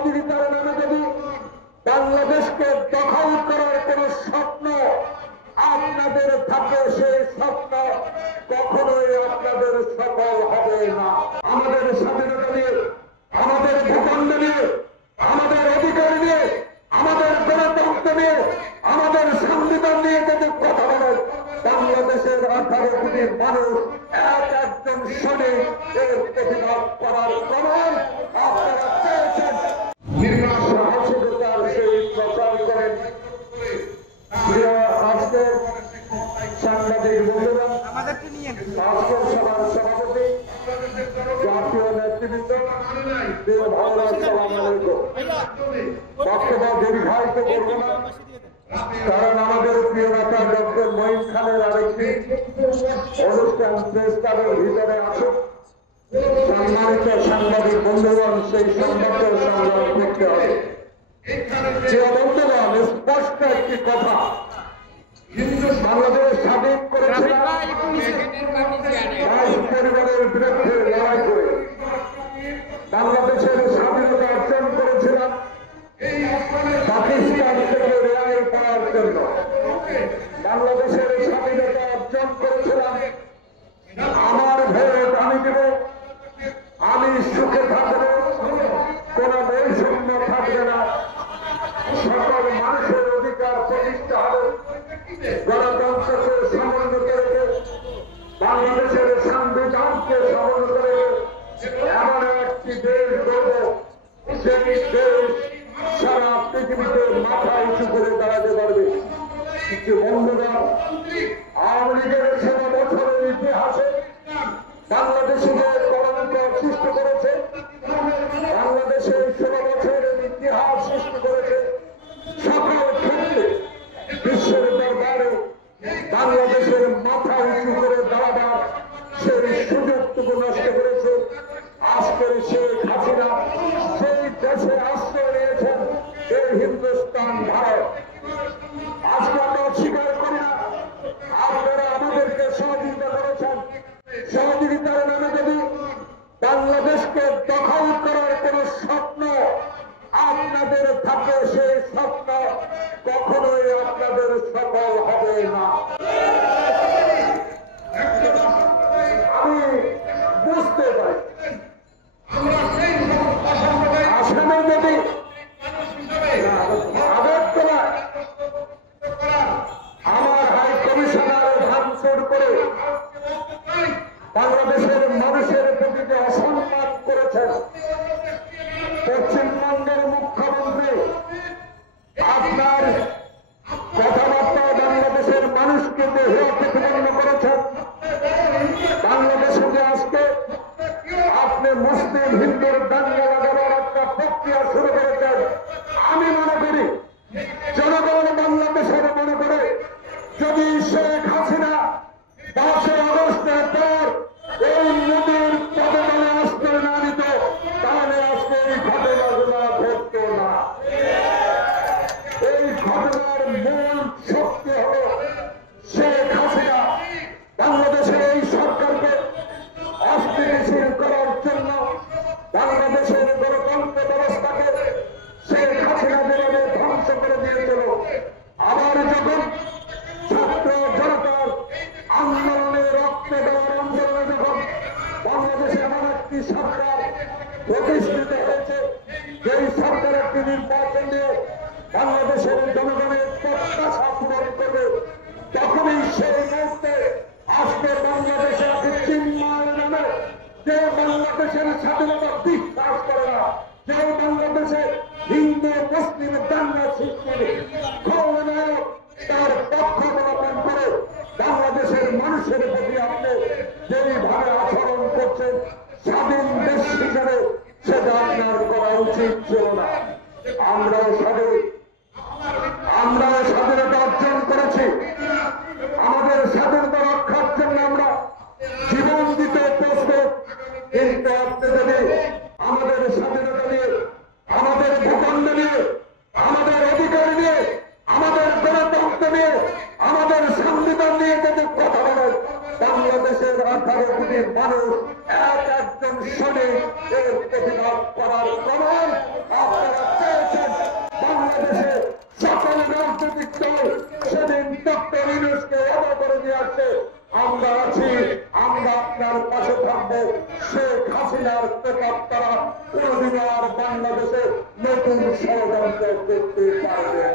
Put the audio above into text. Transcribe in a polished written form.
সহযোগিতার নামে যদি বাংলাদেশকে দখল করার কোন স্বপ্ন আপনাদের থাকে, সেই স্বপ্ন কখনোই আপনাদের সফল হবে না। আমাদের স্বাধীনতা নিয়ে, আমাদের ভূখণ্ড নিয়ে, আমাদের অধিকার নিয়ে, আমাদের গণতন্ত্র নিয়ে, আমাদের সংবিধান নিয়ে যদি কথা বলেন, বাংলাদেশের 18 কোটি মানুষ একজন শুনে এর প্রতিবাদ করার প্রমাণ আপনারা পেয়েছেন। সাহসিকতার সেই প্রচার করেন আজকের সাংবাদিক বন্ধুগণ, আজকের সভার সভাপতি, জাতীয় নেতৃবৃন্দ, প্রিয় ভাইরা, আসসালামু আলাইকুম। বক্তব্য দীর্ঘায়িত করব না, কারণ আমাদের প্রিয় নেতা ডক্টর মঈন খানের আরেকটি অনুষ্ঠান প্রেস ক্লাবের ভিতরে আছে। সম্মানিত সাংবাদিক বন্ধুগণ, সেই সংবাদকে সংগ্রাম করতে হবে। প্রিয় বন্ধুগণ, স্পষ্ট একটি কথা, বাংলাদেশ স্বাধীন করেছিল পরিবারের বিরুদ্ধে লড়াই করে, বাংলাদেশের স্বাধীনতা অর্জন করেছিলাম পাকিস্তান থেকে রেহাই পাওয়ার জন্য, বাংলাদেশের স্বাধীনতা অর্জন করেছিলাম আমার ভোট আমি দেব, আমি সুখে থাকবো, কোন বৈষম্য থাকবে না, সকল মানুষের অধিকার প্রতিষ্ঠা হবে, গণতন্ত্রকে সমুন্নত রেখে, বাংলাদেশের সংবিধানকে সমুন্নত রেখে এমন একটি দেশ গড়ব, সেই দেশ সারা পৃথিবীতে মাথা উঁচু করে দাঁড়াতে পারবে। কিন্তু বন্ধুরা, আওয়ামী লীগের 16 বছরের ইতিহাসে বাংলাদেশে কলঙ্ক সৃষ্টি করেছে, বাংলাদেশে 16 বছরের ইতিহাস সৃষ্টি করেছে, সকল ক্ষেত্রে বিশ্বের দরবারে বাংলাদেশের মাথা উঁচু করে দাঁড়াবার সেই সুযোগটুকু নষ্ট করেছে। আজকের শেখ হাসিনা সেই দেশে আশ্রয় নিয়েছেন, এই হিন্দুস্তান ভারত। আজকে আমরা স্বীকার করি না, আপনারা আমাদেরকে সহযোগিতা করেছেন। সহযোগিতার নামে যদি বাংলাদেশকে দখল করার কোন স্বপ্ন আপনাদের থাকে, সেই স্বপ্ন কখনোই আপনাদের সফল হবে না। আমি বুঝতে পারি আসামে যদি আগরতলা আমার হাই কমিশনার ভাঙচুর করে বাংলাদেশের মানুষের প্রতি যে অসম্মান করেছেন, পশ্চিমবঙ্গের মুখ্যমন্ত্রী আপনার কথাবার্তা বাংলাদেশের মানুষকে হেয় প্রতিপন্ন করেছেন। বাংলাদেশে যে আজকে আপনি মুসলিম হিন্দুর দাঙ্গা লাগাবার একটা প্রক্রিয়া শুরু করেছেন, আমি মনে করি জনগণ বাংলাদেশের মনে করে যদি শেখ হাসিনা 5 আগস্টের পর এই নদীর পদতলে আশ্রয় না নিত, তাহলে আজকে এই ঘটনাগুলো ঘটত না। এই ঘটনার মূল শক্তি হল শেখ হাসিনা বাংলাদেশের এই সরকারকে অস্থিতিশীল করার জন্য, বাংলাদেশের গণতন্ত্র ব্যবস্থাকে শেখ হাসিনা যেভাবে ধ্বংস করে দিয়েছিল। আবার যখন ছাত্র জনতার আন্দোলনে রক্ত দেওয়ার আন্দোলনে যখন বাংলাদেশে এমন একটি সরকার প্রতিষ্ঠিত হয়েছে, যেই সরকার একটি নির্বাচন দিয়ে বাংলাদেশের জনগণের প্রত্যাশা পূরণ করবে, তখনই সেই মুহূর্তে আজকে বাংলাদেশে চিন্ময়ের নামে যে বাংলাদেশের স্বাধীনতা বিশ্বাস করে না, যে বাংলাদেশে হিন্দু মুসলিম দাঙ্গা সৃষ্টির খলনায়ক, তার পক্ষ অবলম্বন করে বাংলাদেশের মানুষের প্রতি আপনি যেইভাবে আচরণ করছেন, স্বাধীন দেশ হিসেবে সেটা আপনার করা উচিত ছিল না। আমরাও স্বাধীনতা অর্জন করেছি, আমাদের স্বাধীনতা রক্ষার জন্য আমরা জীবন দিতে প্রস্তুত। কিন্তু আপনি যদি আমাদের স্বাধীনতা নিয়ে, আমাদের ভূখণ্ড নিয়ে, আমাদের অধিকার নিয়ে, আমাদের গণতন্ত্র নিয়ে, আমাদের সংবিধান নিয়ে যদি কথা বলেন, বাংলাদেশের 18 কোটি মানুষ একজন শুনে এর প্রতিবাদ করার প্রমাণ আপনারা নিয়ে আসছে, আমরা আছি, আমরা আপনার পাশে থাকবো। শেখ হাসিনার প্রতাপ তারা কোনদিন আর বাংলাদেশে নতুন ষড়যন্ত্র করতে পারবে